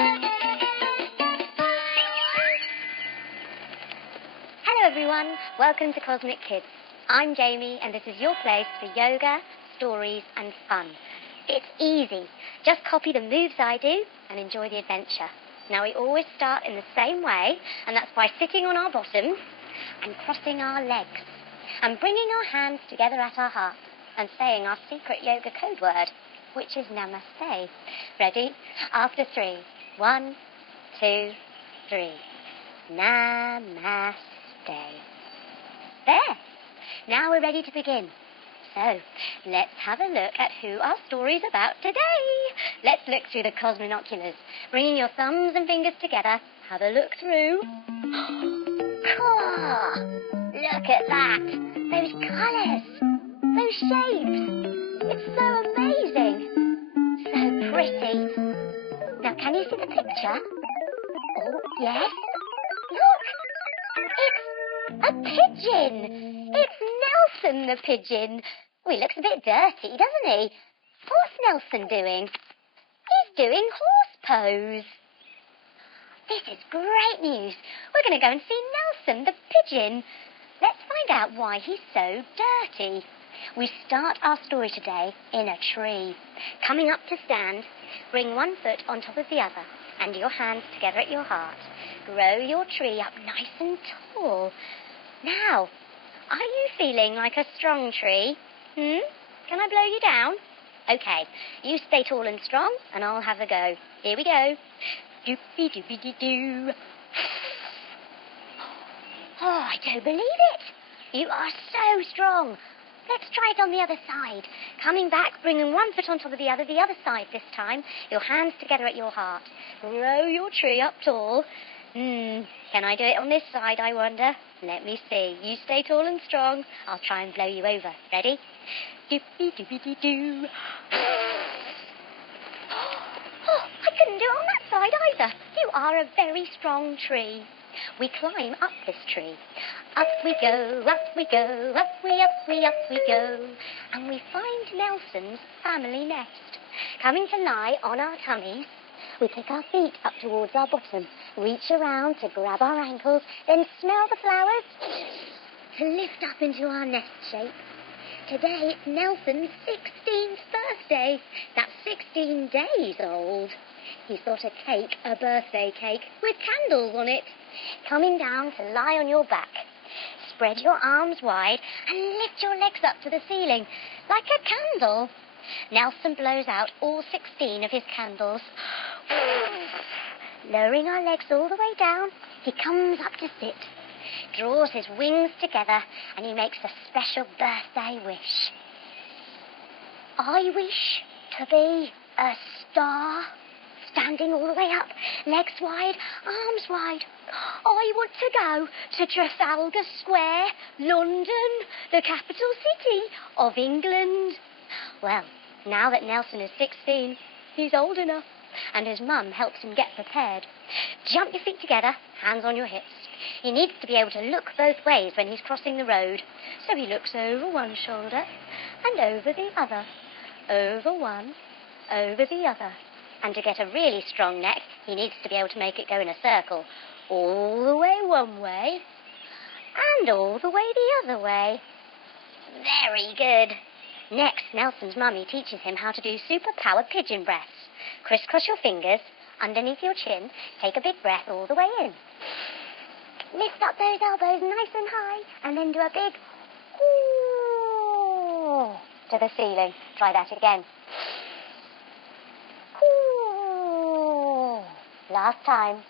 Hello everyone, welcome to Cosmic Kids. I'm Jamie and this is your place for yoga, stories and fun. It's easy. Just copy the moves I do and enjoy the adventure. Now we always start in the same way, and that's by sitting on our bottoms and crossing our legs and bringing our hands together at our heart and saying our secret yoga code word, which is Namaste. Ready? After 3. 1, 2, 3. Namaste. There. Now we're ready to begin. So, let's have a look at who our story's about today. Let's look through the cosminoculars. Bringing your thumbs and fingers together, have a look through. Cool! Look at that! Those colours! Those shapes! It's so amazing! So pretty! Now, can you see the picture? Oh, yes? Look! It's a pigeon! It's Nelson the pigeon! Oh, he looks a bit dirty, doesn't he? What's Nelson doing? He's doing horse pose. This is great news. We're going to go and see Nelson the pigeon. Let's find out why he's so dirty. We start our story today in a tree. Coming up to stand, bring one foot on top of the other and your hands together at your heart. Grow your tree up nice and tall. Now, are you feeling like a strong tree? Can I blow you down? Okay, you stay tall and strong, and I'll have a go. Here we go. Doopy-doopy-doo. Oh, I don't believe it. You are so strong. Let's try it on the other side. Coming back, bringing one foot on top of the other side this time. Your hands together at your heart. Grow your tree up tall. Can I do it on this side, I wonder? Let me see. You stay tall and strong. I'll try and blow you over. Ready? Doopy-doopy-doo. Oh, I couldn't do it on that side either. You are a very strong tree. We climb up this tree. Up we go, up we go, up we go. And we find Nelson's family nest. Coming to lie on our tummies, we kick our feet up towards our bottom, reach around to grab our ankles, then smell the flowers to lift up into our nest shape. Today it's Nelson's 16th birthday. That's 16 days old. He's got a cake, a birthday cake, with candles on it. Coming down to lie on your back. Spread your arms wide and lift your legs up to the ceiling, like a candle. Nelson blows out all 16 of his candles. Lowering our legs all the way down, he comes up to sit, draws his wings together, and he makes a special birthday wish. I wish to be a star, standing all the way up, legs wide, arms wide. I want to go to Trafalgar Square, London, the capital city of England. Well, now that Nelson is 16, he's old enough, and his mum helps him get prepared. Jump your feet together, hands on your hips. He needs to be able to look both ways when he's crossing the road. So he looks over one shoulder and over the other. Over one, over the other. And to get a really strong neck, he needs to be able to make it go in a circle. All the way one way and all the way the other way. Very good. Next, Nelson's mummy teaches him how to do superpower pigeon breaths. Crisscross your fingers underneath your chin. Take a big breath all the way in. Lift up those elbows nice and high and then do a big ooh to the ceiling. Try that again. Ooh. Last time.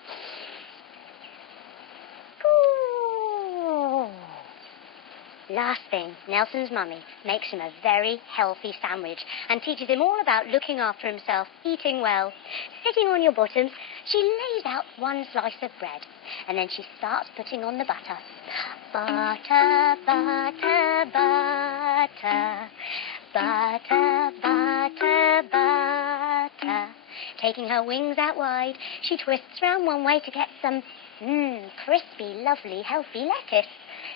Ooh. Last thing, Nelson's mummy makes him a very healthy sandwich and teaches him all about looking after himself, eating well. Sitting on your bottoms, she lays out one slice of bread and then she starts putting on the butter. Butter, butter, butter, butter, butter, butter. Taking her wings out wide, she twists round one way to get some crispy, lovely, healthy lettuce.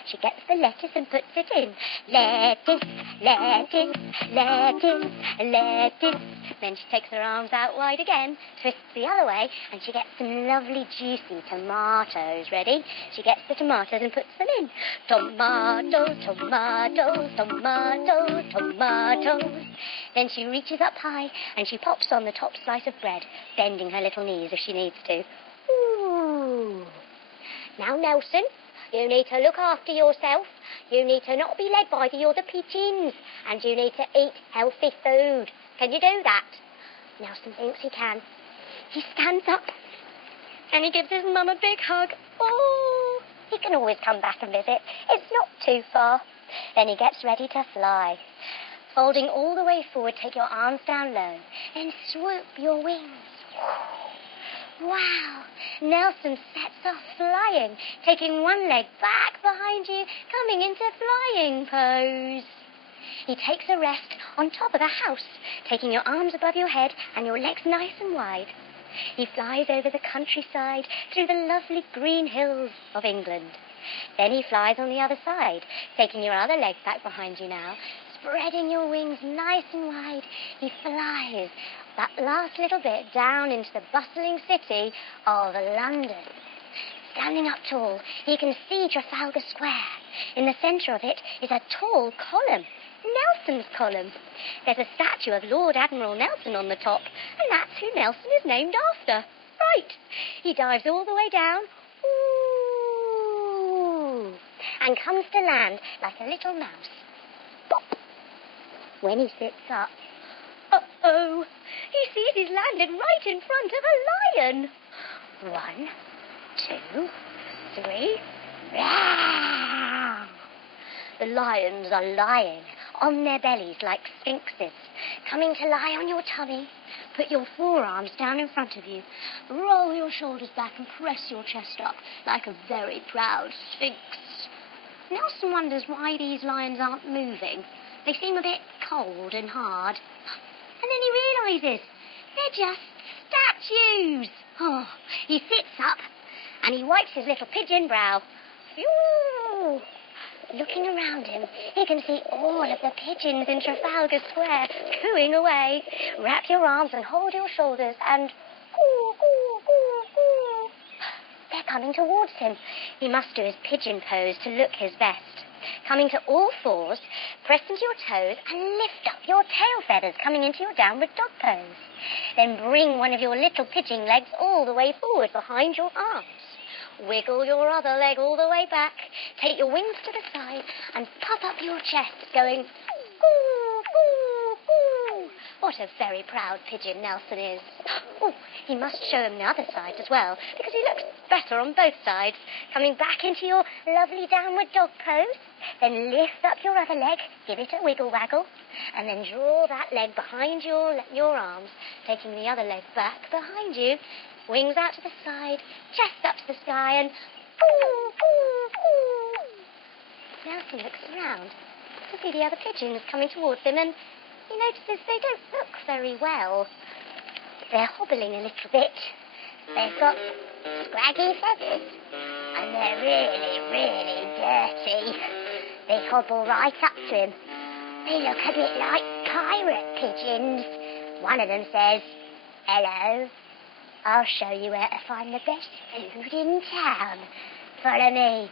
She gets the lettuce and puts it in. Lettuce, lettuce, lettuce, lettuce. Then she takes her arms out wide again, twists the other way, and she gets some lovely juicy tomatoes ready. She gets the tomatoes and puts them in. Tomatoes, tomatoes, tomatoes, tomatoes. Then she reaches up high and she pops on the top slice of bread, bending her little knees if she needs to. Ooh. Now, Nelson, you need to look after yourself. You need to not be led by the other pigeons. And you need to eat healthy food. Can you do that? Nelson thinks he can. He stands up and he gives his mum a big hug. Oh, he can always come back and visit. It's not too far. Then he gets ready to fly. Folding all the way forward, take your arms down low and swoop your wings. Wow! Nelson sets off flying, taking one leg back behind you, coming into flying pose. He takes a rest on top of the house, taking your arms above your head and your legs nice and wide. He flies over the countryside through the lovely green hills of England. Then he flies on the other side, taking your other leg back behind you now, spreading your wings nice and wide. He flies that last little bit down into the bustling city of London. Standing up tall, he can see Trafalgar Square. In the centre of it is a tall column, Nelson's column. There's a statue of Lord Admiral Nelson on the top, and that's who Nelson is named after. Right. He dives all the way down, ooh, and comes to land like a little mouse. Pop. When he sits up, uh-oh, he sees he's landed right in front of a lion. 1, 2, 3, row! The lions are lying on their bellies like sphinxes, coming to lie on your tummy. Put your forearms down in front of you. Roll your shoulders back and press your chest up like a very proud sphinx. Nelson wonders why these lions aren't moving. They seem a bit cold and hard. And then he realises they're just statues. Oh, he sits up and he wipes his little pigeon brow. Phew! Looking around him, he can see all of the pigeons in Trafalgar Square cooing away. Wrap your arms and hold your shoulders and coo, coo, coo, coo. They're coming towards him. He must do his pigeon pose to look his best. Coming to all fours, press into your toes and lift up your tail feathers, coming into your downward dog pose. Then bring one of your little pigeon legs all the way forward behind your arms. Wiggle your other leg all the way back. Take your wings to the side and puff up your chest, going, coo, coo, coo. What a very proud pigeon Nelson is. Oh, he must show him the other side as well, because he looks better on both sides. Coming back into your lovely downward dog pose. Then lift up your other leg, give it a wiggle waggle, and then draw that leg behind your arms, taking the other leg back behind you. Wings out to the side, chest up to the sky, and coo, coo, coo. Nelson looks around to see the other pigeons coming towards him, and he notices they don't look very well. They're hobbling a little bit. They've got scraggy feathers, and they're really, really dirty. They hobble right up to him. They look a bit like pirate pigeons. One of them says, "Hello. I'll show you where to find the best food in town. Follow me."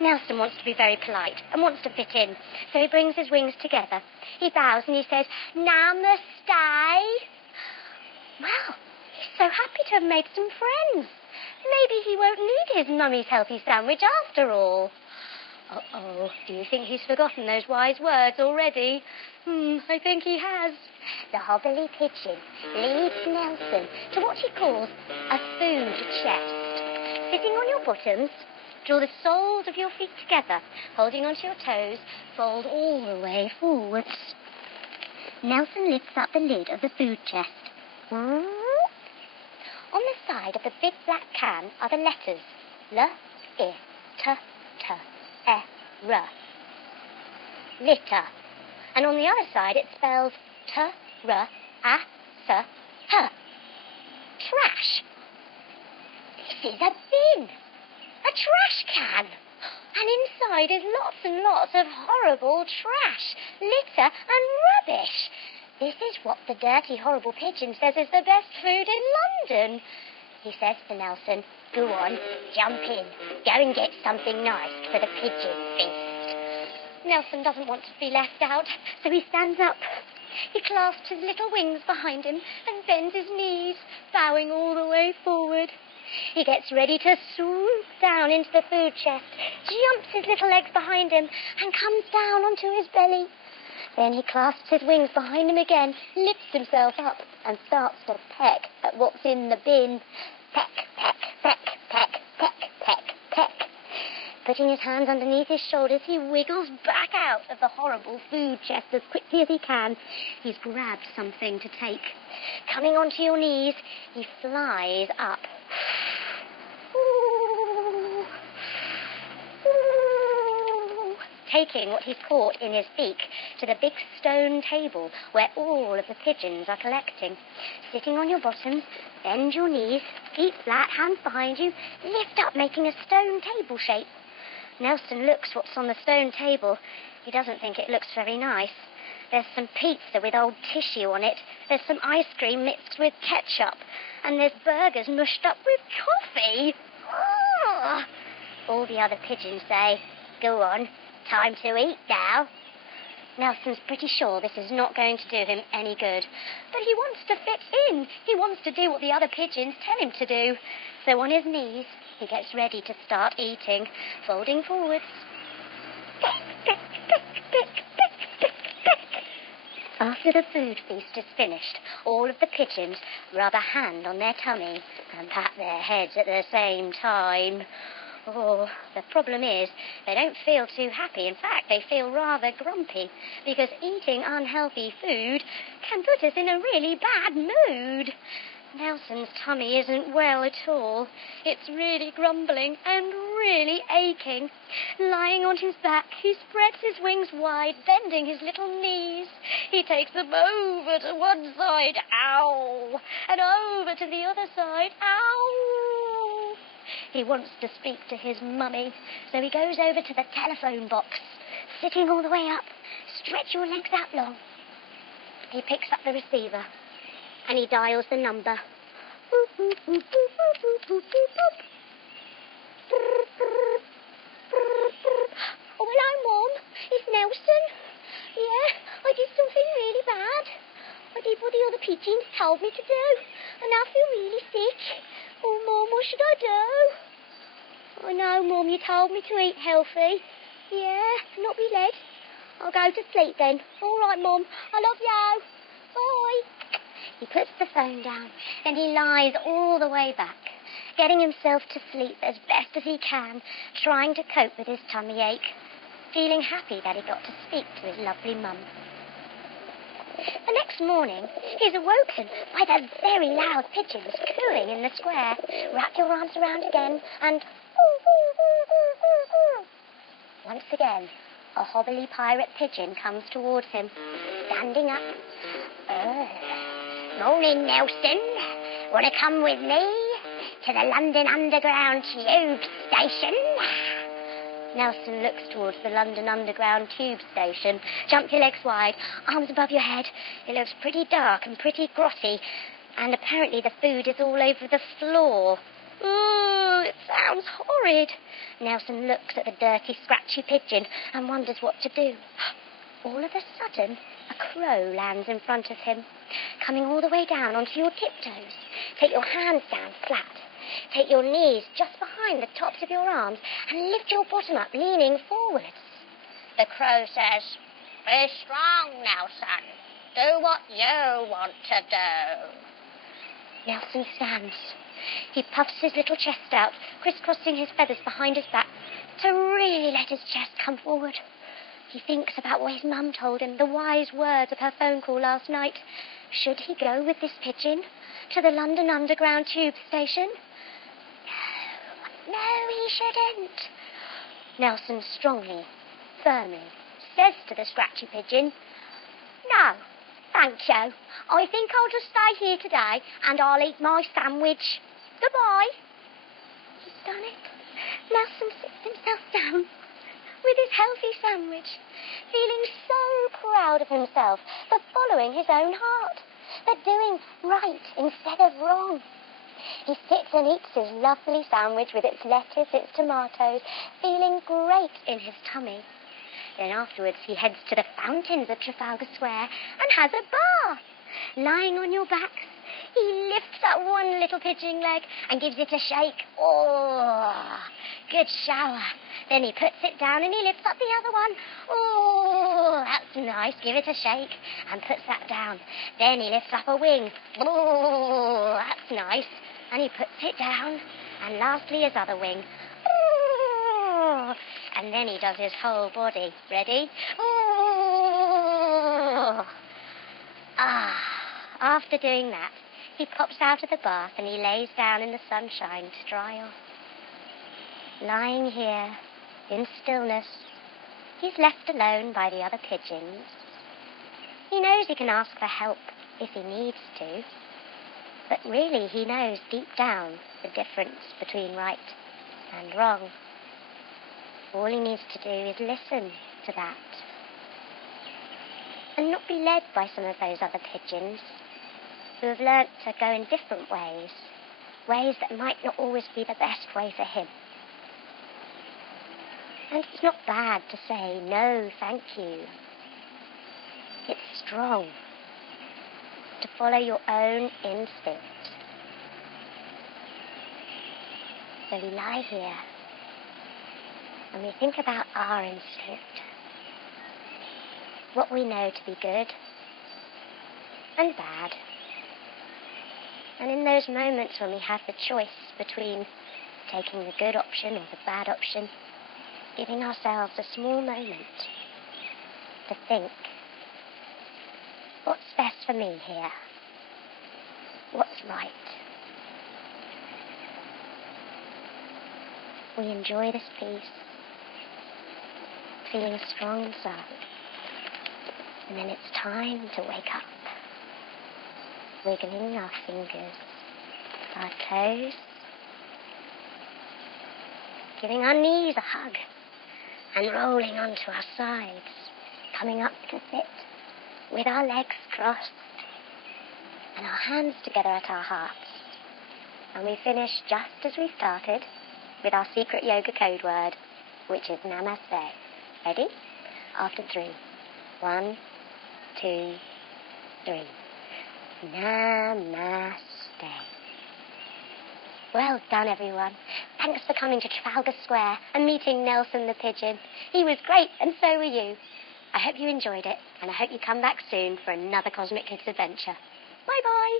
Nelson wants to be very polite and wants to fit in, so he brings his wings together. He bows and he says, "Namaste." Well, he's so happy to have made some friends. Maybe he won't need his mummy's healthy sandwich after all. Uh-oh, do you think he's forgotten those wise words already? I think he has. The hobbly pigeon leads Nelson to what he calls a food chest. Sitting on your bottoms, draw the soles of your feet together, holding onto your toes, fold all the way forwards. Nelson lifts up the lid of the food chest. On the side of the big black can are the letters L, I, T, T, E, R. Litter. And on the other side it spells T, R, A, S, H. Trash. This is a bin. A trash can. and inside is lots and lots of horrible trash, litter and rubbish. This is what the dirty, horrible pigeon says is the best food in London. He says to Nelson, "Go on, jump in. Go and get something nice for the pigeon feast." Nelson doesn't want to be left out, so he stands up. He clasps his little wings behind him and bends his knees, bowing all the way forward. He gets ready to swoop down into the food chest, jumps his little legs behind him, and comes down onto his belly. Then he clasps his wings behind him again, lifts himself up, and starts to peck at what's in the bin. Peck, peck, peck, peck, peck, peck, peck. Putting his hands underneath his shoulders, he wiggles back out of the horrible food chest as quickly as he can. He's grabbed something to take. Coming onto your knees, he flies up. Ooh. Ooh. Taking what he's caught in his beak to the big stone table where all of the pigeons are collecting. Sitting on your bottoms, bend your knees, feet flat, hands behind you, lift up, making a stone table shape. Nelson looks what's on the stone table. He doesn't think it looks very nice. There's some pizza with old tissue on it. There's some ice cream mixed with ketchup. And there's burgers mushed up with coffee. Oh! All the other pigeons say, "Go on, time to eat now." Nelson's pretty sure this is not going to do him any good. But he wants to fit in. He wants to do what the other pigeons tell him to do. So on his knees, he gets ready to start eating, folding forwards. After the food feast is finished, all of the pigeons rub a hand on their tummy and pat their heads at the same time. Oh, the problem is they don't feel too happy. In fact, they feel rather grumpy because eating unhealthy food can put us in a really bad mood. Nelson's tummy isn't well at all. It's really grumbling and really aching. Lying on his back, he spreads his wings wide, bending his little knees. He takes them over to one side, ow, and over to the other side, ow. He wants to speak to his mummy, so he goes over to the telephone box, sitting all the way up. Stretch your legs out long. He picks up the receiver and he dials the number. Boop, boop, boop, boop, boop, boop, boop, boop. Oh, hello, Mum. It's Nelson. Yeah, I did something really bad. I did what the other pigeons told me to do, and I feel really sick. Oh, Mum, what should I do? I know, Mum, you told me to eat healthy. Yeah, not be led. I'll go to sleep then. All right, Mum. I love you. Bye. He puts the phone down, then he lies all the way back, getting himself to sleep as best as he can, trying to cope with his tummy ache, feeling happy that he got to speak to his lovely mum. The next morning, he's awoken by the very loud pigeons cooing in the square. Wrap your arms around again and... Once again, a hobbly pirate pigeon comes towards him, standing up. Morning, Nelson. Want to come with me to the London Underground Tube Station? Nelson looks towards the London Underground Tube Station. Jump your legs wide, arms above your head. It looks pretty dark and pretty grotty, and apparently the food is all over the floor. Ooh, it sounds horrid. Nelson looks at the dirty, scratchy pigeon and wonders what to do. All of a sudden, a crow lands in front of him, coming all the way down onto your tiptoes. Take your hands down flat. Take your knees just behind the tops of your arms and lift your bottom up, leaning forwards. The crow says, "Be strong, Nelson. Do what you want to do." Nelson stands. He puffs his little chest out, crisscrossing his feathers behind his back to really let his chest come forward. He thinks about what his mum told him, the wise words of her phone call last night. Should he go with this pigeon to the London Underground Tube Station? No, he shouldn't. Nelson strongly, firmly says to the scratchy pigeon, "No, thank you. I think I'll just stay here today and I'll eat my sandwich. Goodbye." He's done it. Nelson sits himself down with his healthy sandwich, feeling so proud of himself for following his own heart, for doing right instead of wrong. He sits and eats his lovely sandwich with its lettuce, its tomatoes, feeling great in his tummy. Then afterwards he heads to the fountains of Trafalgar Square and has a bath. Lying on your backs, he lifts up one little pigeon leg and gives it a shake. Oh, good shower. Then he puts it down and he lifts up the other one. Oh, that's nice. Give it a shake and puts that down. Then he lifts up a wing. Oh, that's nice. And he puts it down. And lastly, his other wing. Oh, and then he does his whole body. Ready? Oh. After doing that, he pops out of the bath and he lays down in the sunshine to dry off. Lying here, in stillness, he's left alone by the other pigeons. He knows he can ask for help if he needs to, but really he knows deep down the difference between right and wrong. All he needs to do is listen to that and not be led by some of those other pigeons who have learnt to go in different ways, ways that might not always be the best way for him. And it's not bad to say, no, thank you. It's strong to follow your own instinct. So we lie here and we think about our instinct, what we know to be good and bad. And in those moments when we have the choice between taking the good option or the bad option, giving ourselves a small moment to think, what's best for me here? What's right? We enjoy this piece, feeling strong inside. And then it's time to wake up, wiggling our fingers, our toes, giving our knees a hug, and rolling onto our sides, coming up to sit with our legs crossed and our hands together at our hearts. And we finish just as we started with our secret yoga code word, which is Namaste. Ready? After 3. 1, 2, 3. Namaste. Well done, everyone. Thanks for coming to Trafalgar Square and meeting Nelson the Pigeon. He was great, and so were you. I hope you enjoyed it, and I hope you come back soon for another Cosmic Kids adventure. Bye-bye.